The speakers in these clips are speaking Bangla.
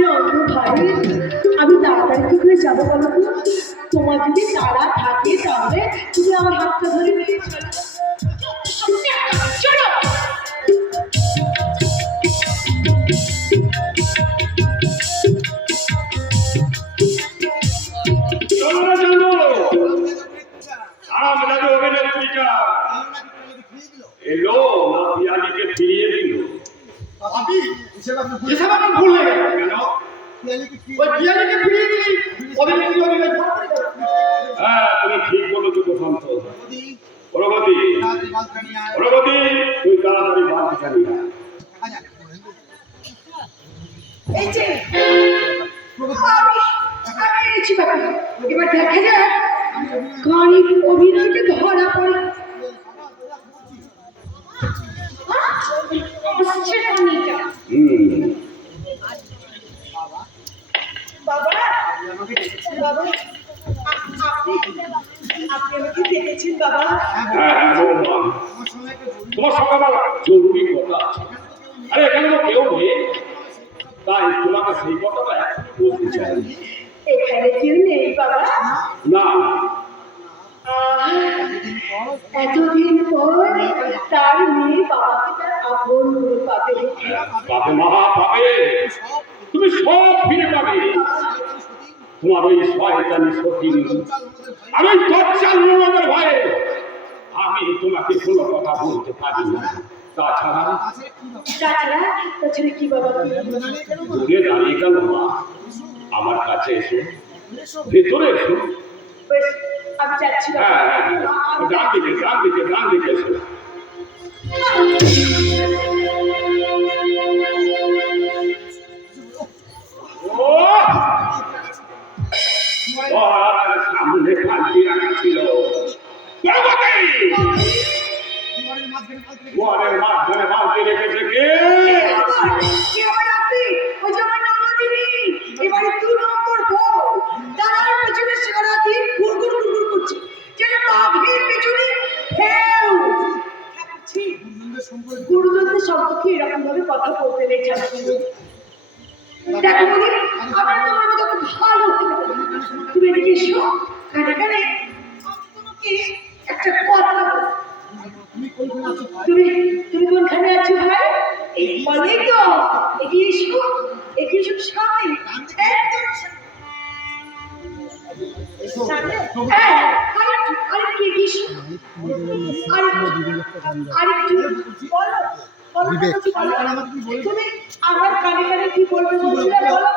যে অন্য ভাই, আমি তাড়াতাড়ি কি করে যাবো বলো তো? তোমার যদি তাড়া থাকে তাহলে তুমি আমার হাতটা ধরে নিয়ে চলো। এলো না পিয়ালিকে ফিরিয়ে দিল। ভুল হয়ে গেল। কেন? ওই পিয়ালিকে ফিরিয়ে দিলি ওদের কি হবে? হ্যাঁ, তুমি ঠিক বলেছো প্রশান্ত। প্রগতি প্রগতি, তুই তাড়াতাড়ি বাড়িতে নিয়ে আয়। এই যে আমি এনেছি বাবা, এবার দেখা যাক গানের অভিনয়টা ধরা পড়ে। বাবা বাবা, আপনি আমাকে দেখেছেন বাবা? তোমার সঙ্গে আমার জরুরি কথা আছে। আরে এখানে তো কেউ নেই, তাই তোমাকে সেই কথাটা বলতে চাই। এখানে কেউ নেই বাবা? না। এতদিন পর তার মেয়ে বাবাকে তার আপন মনে পাবে। পাবে মা, পাবে। তুমি সব ফিরে পাবে। তোমার ওই শয়তানি সতীন আর ওই দজ্জাল মোহাম্মদের ভয়ে আমি তোমাকে কোনো কথা বলতে পারি না। তাছাড়া কি বাবা? দূরে দাঁড়িয়ে গেল মা, আমার কাছে এসো, ভেতরে এসো। আমি যাচ্ছি। হ্যাঁ হ্যাঁ, ডান দিকে ডান দিকে ডান দিকে এসো। সামনে খালি রাখা ছিল, ঘরের মাঝখানে বালতি রেখেছে কে? এবারে 2 নম্বর বউ তার পেছনে সারা দিন গুড়গুড় গুড়গুড় করছে, যেন বাঘের পেছনে ফেউ খাচ্ছে। গুরুজনদের সম্পর্কে এরকম ভাবে কথা বলতে নেই। দেখো বলি, আমার তোমার মতো খুব ভালো হতে পারে। তুমি এদিকে এসো, কানে কানে তোমাকে একটা কথা বলবো। তুমি কোনখানে আছো ভাই? এই বলেই তো, এগিয়ে এসো, এগিয়ে এসো সামনে, একদম সামনে। হ্যাঁ, আরেকটু এগিয়ে এসো, আরেকটু বলো। তুমি আমার কানে কানে কি বলবে বলছিলে বলো।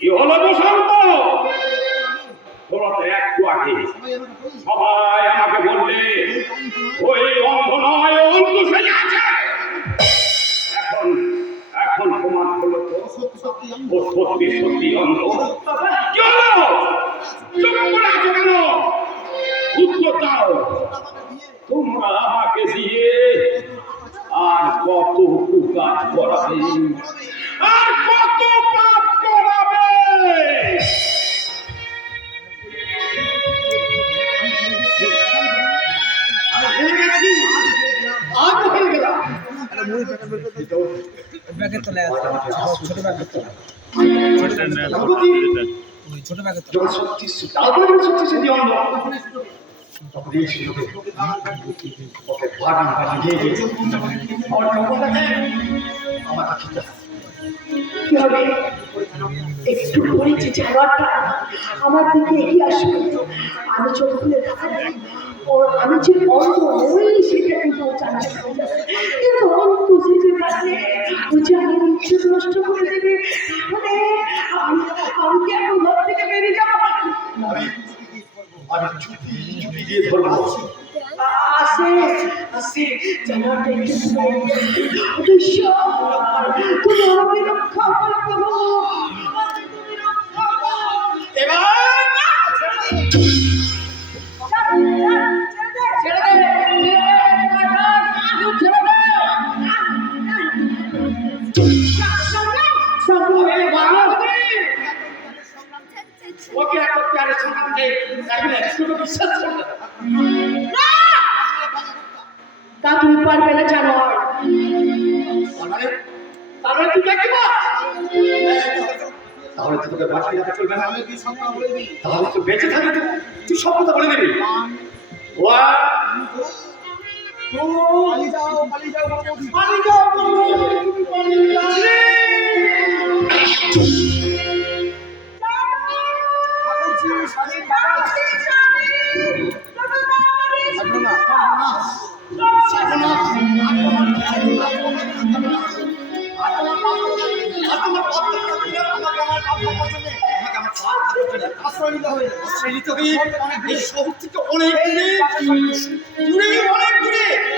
কি হলো বসন্ত? তোরা তো একটু আগে সবাই আমাকে বললে ওই অন্ধ নয়, অন্ধ সেজে আছে। এখন প্রমাণ হলো তো ও সত্যি সত্যি অন্ধ। কি হলো? চুপ করে আছো কেন? উত্তর দাও। তোমরা আমাকে দিয়ে আর কত কুকাজ করাবে, আর কত পাপ করাবে? ছোট ব্যাগের একটু পরিচয় যাওয়াটা আমার দিকে এগিয়ে আসবে। আমি চোখ খুলে দেখাচ্ছি আমি যে অন্ত ওই সেটা কিন্তু জানতে কিন্তু অন্ত সেটা থাকে ও যে আমার ইচ্ছে নষ্ট করে দেবে। তাহলে আমি কেন ঘর থেকে বেরিয়ে যাবো? আমি চুপি চুপি দিয়ে ধরবো। আসে জানাটা একটু তুমি আমাকে রক্ষা করে দেবো। ওকে একটা প্যারে সামনে বিশ্বাস করতে তুমি পারবে না জানো। তাহলে তুই দেখি বস। তাহলে তো তোকে বাঁচিয়ে রাখা চলবে না। তাহলে তো বেঁচে থাকবে, তুই সব কথা বলে দিবি।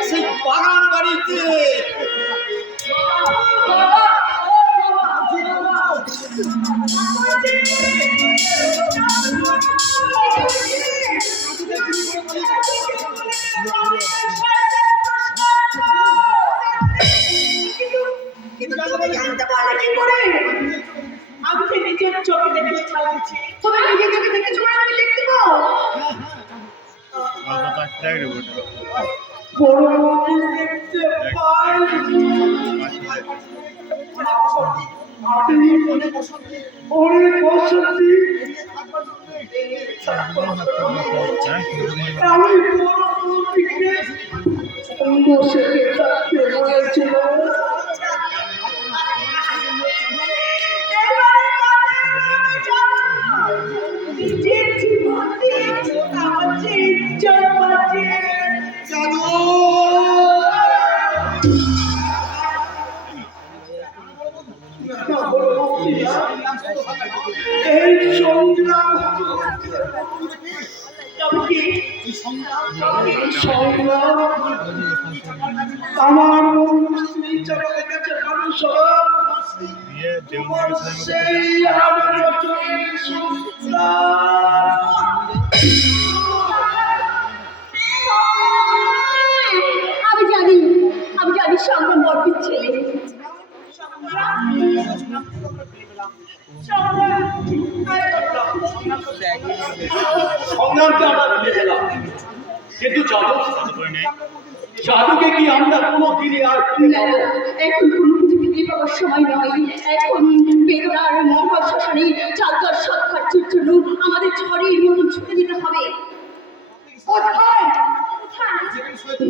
সেই বাগান বাড়িতে জানতে পারলে কি করে? আমি তো নিজের চোখে দেখে চালাচ্ছি। তুমি নিজের চোখে দেখেছো মানে আমি দেখতে পাও? বড় দেখতে পাই। অনেক অশান্তি আমি বসে থাকতে বলেছিল। নিজের জীবন দিয়ে আমার যে ইজ্জত বাঁচিয়ে এই সংগ্রাম আমার স্ত্রী চাপা গেছে মানুষ সেই আমি জানি সংগ্রাম বর্তির ছেলে। সংগ্রামকে আমরা ভুলে গেলাম, কিন্তু জাদুকে কি আমরা কোনো দিনে আর এখন কোনো কিছু ফিরে পাওয়ার সময় নয়। এখন বেদনার মহা শ্মশানে চালতার সৎকার্যের জন্য আমাদের ঝড়ের মতন ছুটে দিতে হবে।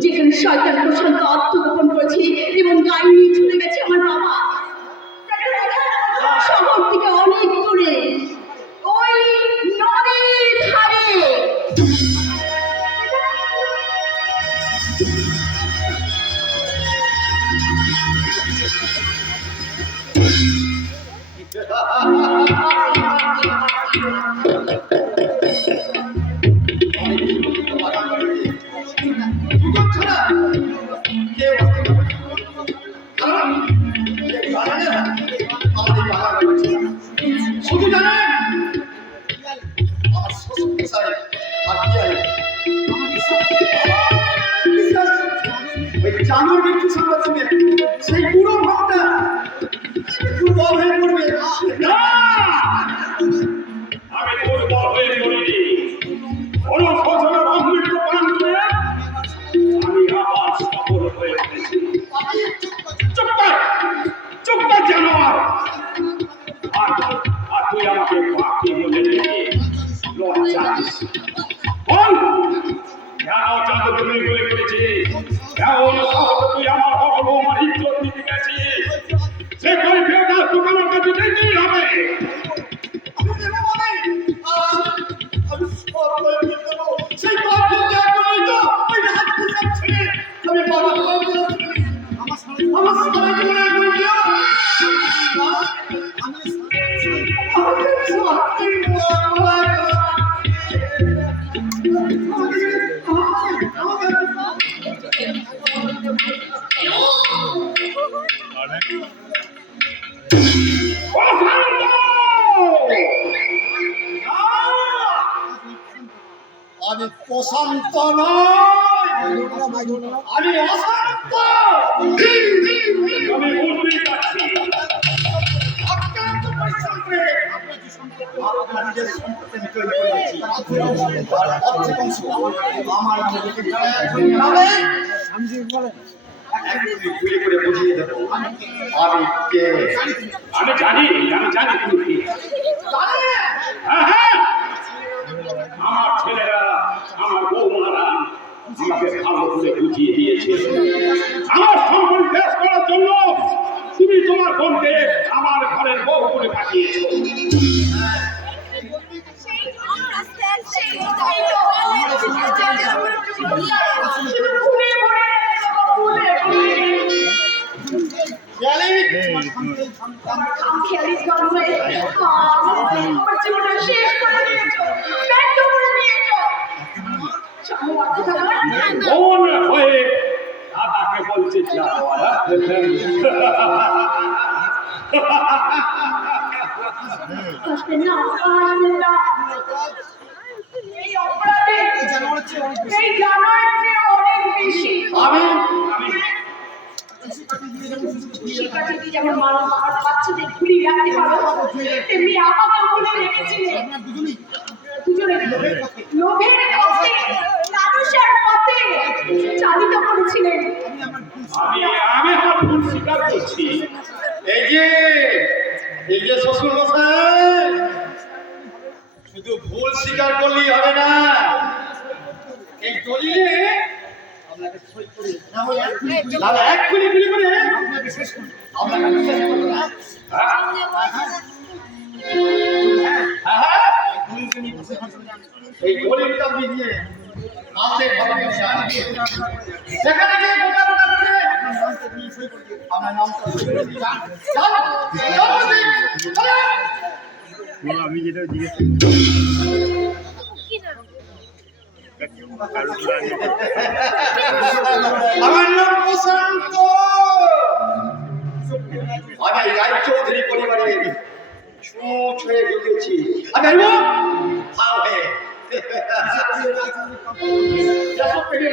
যেখানে শয়তান প্রশান্ত আত্মগোপন করেছে এবং গাড়ি নিয়ে চলে গেছে আমার বাবা শহর থেকে অনেক দূরে ওই নদীর ধারে। শুধু জানেন আমার শ্বশুর মশাই আর ওই জানুর মৃত্যু সংবাদ শুনে সেই পুরো ভক্তটা দুর্বল হয়ে পড়বে। আমি দুর্বল হয়ে পড়িনি, অনুশোচনার অমৃত পান করে আমি আবার সফল হয়ে উঠেছি। চুপ কর জানোয়ার। আর তুই আমাকে বাকি বলে দিবি, লজ্জা দিস। বল, কেন জাদু তুমি বলে করেছিস? কেমন সাহস তুই আমার ভগবান ইজ্জত দিতে গেছিস? সে করে ফেরত তোকে আমার কাছে দিতেই হবে। সেই আমি বাবা আমার সারা জীবনে আমি প্রশান্ত নয়, আমি অশান্ত। আমি বুঝতে পারছি অত্যন্ত পরিশ্রম করে আপনার নিজের সম্পত্তি আমি তৈরি করে দিচ্ছি। আর অর্ধেক অংশ আমার নামে লিখে দিন। গুলি করে বুঝিয়ে দেবো আমি কে। আমি জানি তুমি কি। হ্যাঁ হ্যাঁ, আমার ছেলেরা, আমার বৌমারা আমাকে ভালো করে বুঝিয়ে দিয়েছে। আমার সম্পর্ক শেষ করার জন্য তুমি তোমার বোনকে আমার ঘরের বউ করে পাঠিয়েছো। শুধু খুলে ভরে খুলে খামখেয়ালি জন্মে আমার জীবনটা শেষ করে দিয়েছো, ব্যর্থ করে দিয়েছো। বোন হয়ে দাদাকে বলছে যাওয়া। আসবে না, আসবে না। এই অপরাধে এই জানোয়ারের চেয়ে অনেক বেশি। আমি শিক্ষার্থী দিয়ে যেমন মানব আর বাচ্চাদের ঘুরি রাখতে পারো, তেমনি আমাকেও বলে রেখেছিলে দুজনে লোভের পথে, মানুষের পথে চালিত করেছিলেন। আমি আমার ভুল স্বীকার করছি। এই যে শ্বশুর মশাই, শুধু ভুল স্বীকার করলেই হবে না, এই দলিলে আপনাকে সই করে দাদা এক গুলি গুলি করে আপনাকে শেষ করুন। আপনাকে শেষ করুন। এই দলিলটা দিয়ে আমাদের ভালো সেখানে গিয়ে গোটা গোটা করে আমার নামটা আমি যেটা জিজ্ঞেস আমার নাম প্রশান্ত, আমি রায়চৌধুরী পরিবারে ছুঁচ হয়ে ঢুকেছি। আমি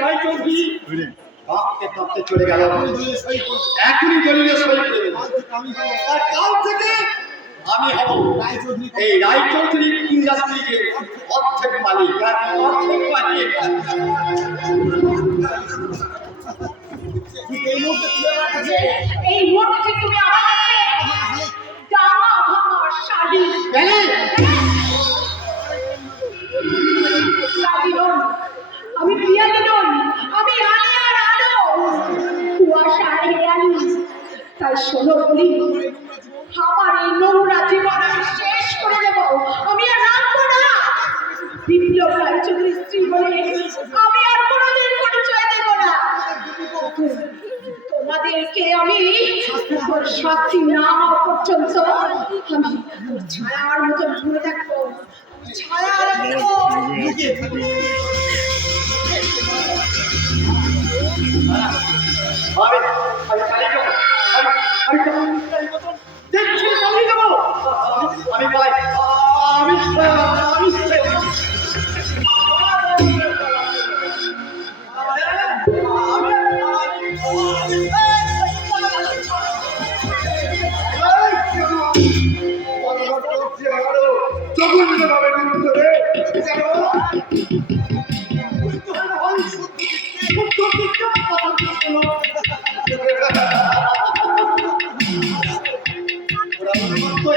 রায়চৌধুরী কাঁপতে কাঁপতে চলে গেল। এখনই দলিলে সই করে দেব। আর কাল থেকে আমি হব এই রায়চৌধুরী ইন্ডাস্ট্রিজের অর্ধেক মালিক। এই মুহূর্তে তুমি আমার কাছে ডাঙা ভাঙা শাড়ি আমি পিয়ালি নই, আমি আলিয়ার আলো, কুয়াশার হেয়ালি। তাই শোনো বলি, আমার এই নোংরা জীবন আমি শেষ করে দেব। আমি আর রাখবো না। বিপ্লব রায়চৌধুরীর স্ত্রী বলে আমি আর কোনোদিন পরিচয় দেব না। তোমাদেরকে আমি শাস্তি না হওয়া পর্যন্ত আমি ছায়ার মতো ঘুরে থাকবো, ছায়ার মতো লুকিয়ে থাকবো। আমি পালাই, আমি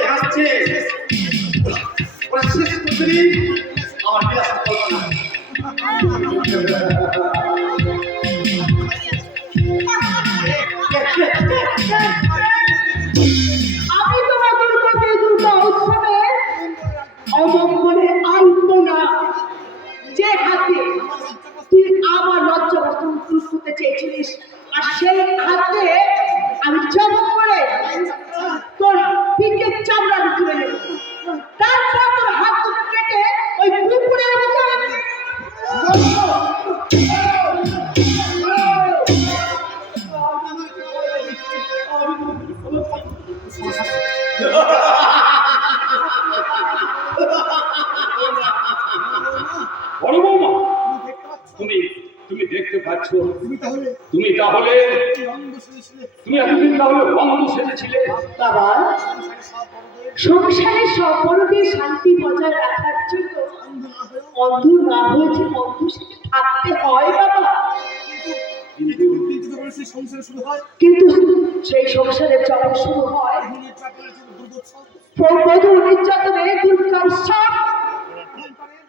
হাসছে ওরা শেষ করতে আমার বিলাস আমি তোমাদের কাছে দুর্গা উৎসবের অমঙ্গলে আনবো না। যে হাতে তুই আমার লজ্জা বস্ত্র করতে চেয়েছিলিস, আর সেই হাতে আমি জমক করে তোর পিঠের চামড়া তুলে নেব, তারপর তোর হাত দুটো কেটে ওই কুকুরের মতো বড় বৌমা, তুমি দেখতে পাচ্ছ, তুমি তাহলে তুমি এতদিন তাহলে অন্ধ সেজেছিলে। বাবা, সংসারে সব বড়দের শান্তি বজায় রাখার জন্য অন্ধ না হয়েছে, অন্ধ সেজে থাকতে হয় বাবা। কিন্তু সেই সংসারে শুরু হয় কিন্তু সেই সংসারের যখন শুরু হয় দিনের চাকরির জন্য দুর্গোৎসব প্রবধূ নির্যাতনে দুর্গার সব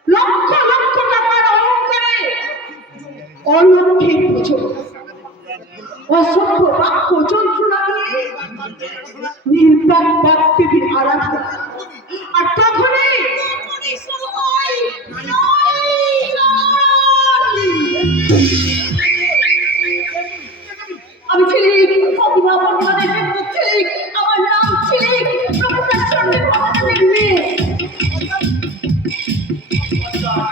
লক্ষ লক্ষ টাকার অহংকারে অলক্ষী পুজো অসভ্য বাক্য যন্ত্রণা দিয়ে নির্বাক বাগদেবীর আরাধনা। আর তখনই আমি ছিলিক প্রতিভা বর্তমানে ছিলিক আমার নাম ছিলিক প্রফেসর সন্দেহ আমাদের মেয়ে।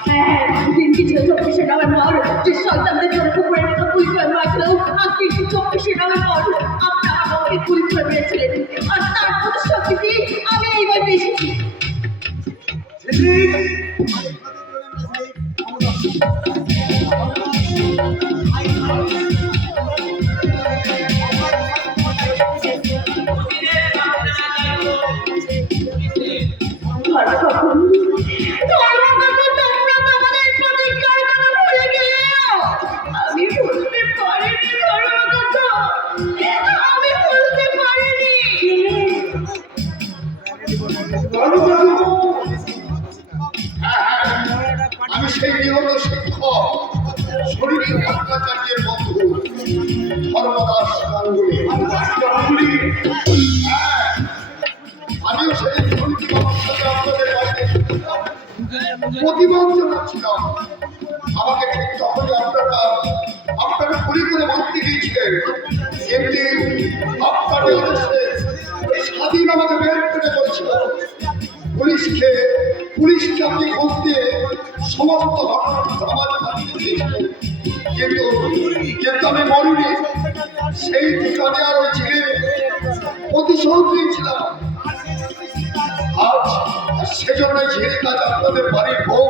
হ্যাঁ দিন কিছু 24শে নভেম্বর যে সন্তানদের জন্য পুকুরের মতো গুলি করে মারছিল আজকে 24শে নভেম্বর আপনার আমাকে গুলি করে মেরেছিলেন আর তার প্রতিশোধটি আমি এইবার পেয়েছি। আমি সেই নিহত শিক্ষক শরীর ভট্টাচার্যের বন্ধু ধর্মদাস গাঙ্গুলি। হ্যাঁ, আমিও সেই শরীর ভট্টাচার্য আপনাদের বাড়িতে প্রতিবাদ জানাচ্ছিলাম। আমাকে ঠিক তখনই আপনারা গুলি করে মারতে গিয়েছিলেন, এমনি আপনাদের আদেশে স্বাধীন আমাকে বের করে বলছিল। পুলিশকে আপনি খোঁজ দিয়ে সমস্ত ঘটনা পাঠিয়ে দিয়েছিলেন, কিন্তু আমি মরিনি। সেই ঠিকানে আর ওই ছেলে প্রতিশোধ দিয়েছিলাম। আজ সেজন্য ঝিলিক আজ আপনাদের বাড়ির বউ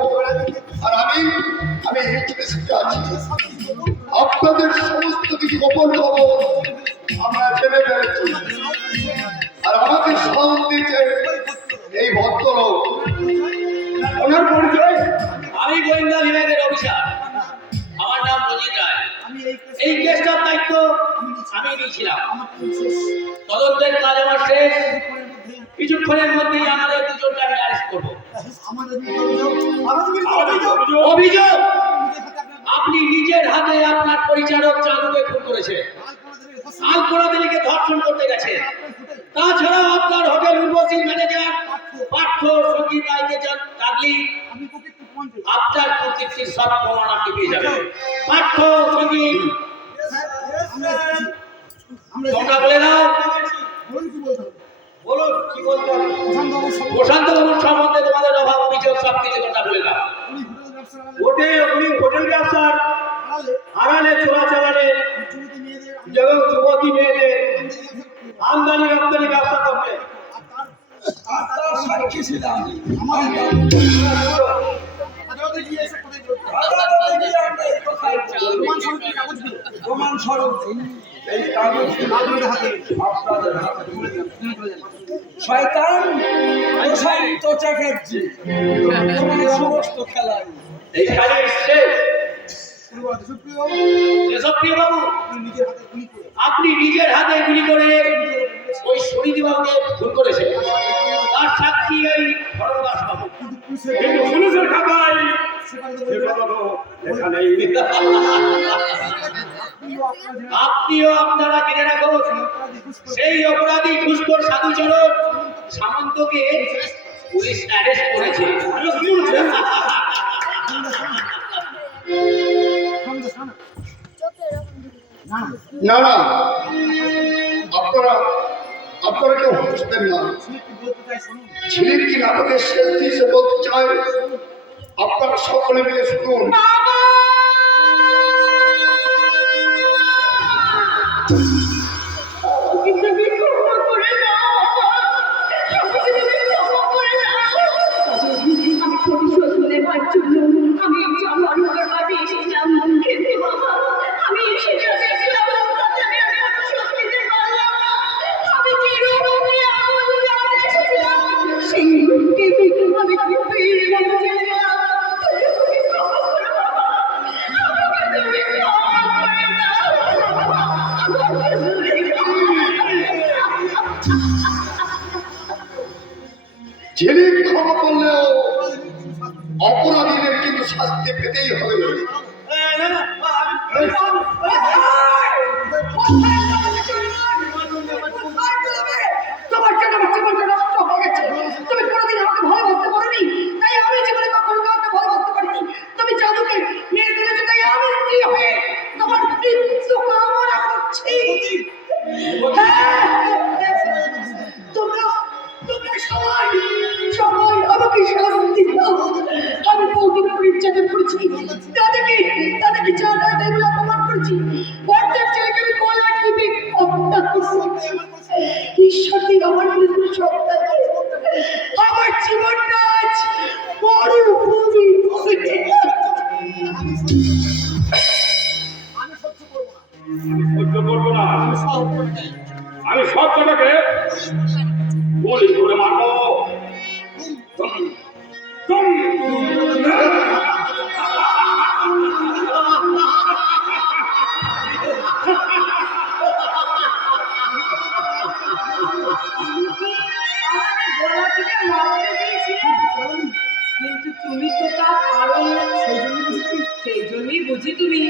আর আমি এই ছেলে আছি। আপনাদের সমস্ত কিছু গোপন খবর আমরা জেনে ফেলেছি। আর আমাকে সাহস দিয়েছে এই ভদ্রলোক। ওনার পরিচয়? আমি গোয়েন্দা বিভাগের অফিসার, আমার নাম রঞ্জিত রায়। এই কেসটার দায়িত্ব আমি নিয়েছিলাম। তদন্তের কাজ আমার শেষ, কিছুক্ষণের মধ্যেই আমাদের দুজনকে আমি অ্যারেস্ট করবো। অভিযোগ আপনি নিজের হাতে আপনার পরিচারক চাঁদুকে খুন করেছেন, আলপনা দেবীকে ধর্ষণ করতে গেছে। তাছাড়া আপনার হোটেল উর্বশীর ম্যানেজার পার্থ সঞ্জীব রায়কে ডাকলি আপনার প্রত্যেকটির সব প্রমাণ আপনি পেয়ে যাবেন। পার্থ সঞ্জীব তোমরা বলে দাও, বলো কি বলতে হবে। প্রশান্ত বাবুর সম্বন্ধে তোমাদের অভাব অভিযোগ সব কিছু কথা বলে দাও। উনি হোটেল ব্যবসার আড়ালে চোরাচালানে যুবতী মেয়েদের আমদানি রপ্তানি ব্যবসা করতে শয়তান প্রশান্ত চ্যাটার্জি সমস্ত খেলায় এই কাজের শেষ। দেশপ্রিয় বাবু, আপনি নিজের হাতে গুলি করে ওই শরীরী বাবুকে খুন করেছেন। তার সাক্ষী এই ধর্মদাস বাবু। কিন্তু পুলিশের খাতায় সে কথা তো এখানেই। আপনিও আপনারা জেনে রাখুন, সেই অপরাধী ঘুষখোর সাধুচরণ সামন্তকে পুলিশ অ্যারেস্ট করেছে। না না, আপনারা কেউ বুঝতেন না। ঝিলিক কি নাটকের শেষ দিকে বলতে চায়, আপনারা সকলে মিলে শুনুন। যিনি ক্ষমা করলেও অপরাধীদের কিন্তু শাস্তি পেতেই হবে। তোমার জন্য আমার জীবনটা নষ্ট হয়ে গেছে। তুমি কোনোদিন আমাকে ভালোবাসতে পারোনি, তাই আমি জীবনে কখনো কাউকে ভালোবাসতে পারিনি। তুমি জাদুকে মেরে ফেলেছো, তাই আমি স্ত্রী হয়ে তোমার মৃত্যু কামনা করছি। তোমরা তোমরা সবাই সবাই আমাকে শাস্তি দাও। আমি বউকে নির্যাতন করেছি, তাদেরকে চাঁদা দেয় বলে অপমান করেছি, বড়দের ছেলেকে আমি গলা টিপে হত্যা করেছি। ঈশ্বর দিন আমার বিরুদ্ধে সত্তা করে আমার জীবনটা আজ মরুভূমি হয়ে গেছে। সহ্য করবো না। আমি সব কটাকে গুলি করে মারবো। কিন্তু তুমি তো তা পারো না, সেই জন্যই বুঝি তুমি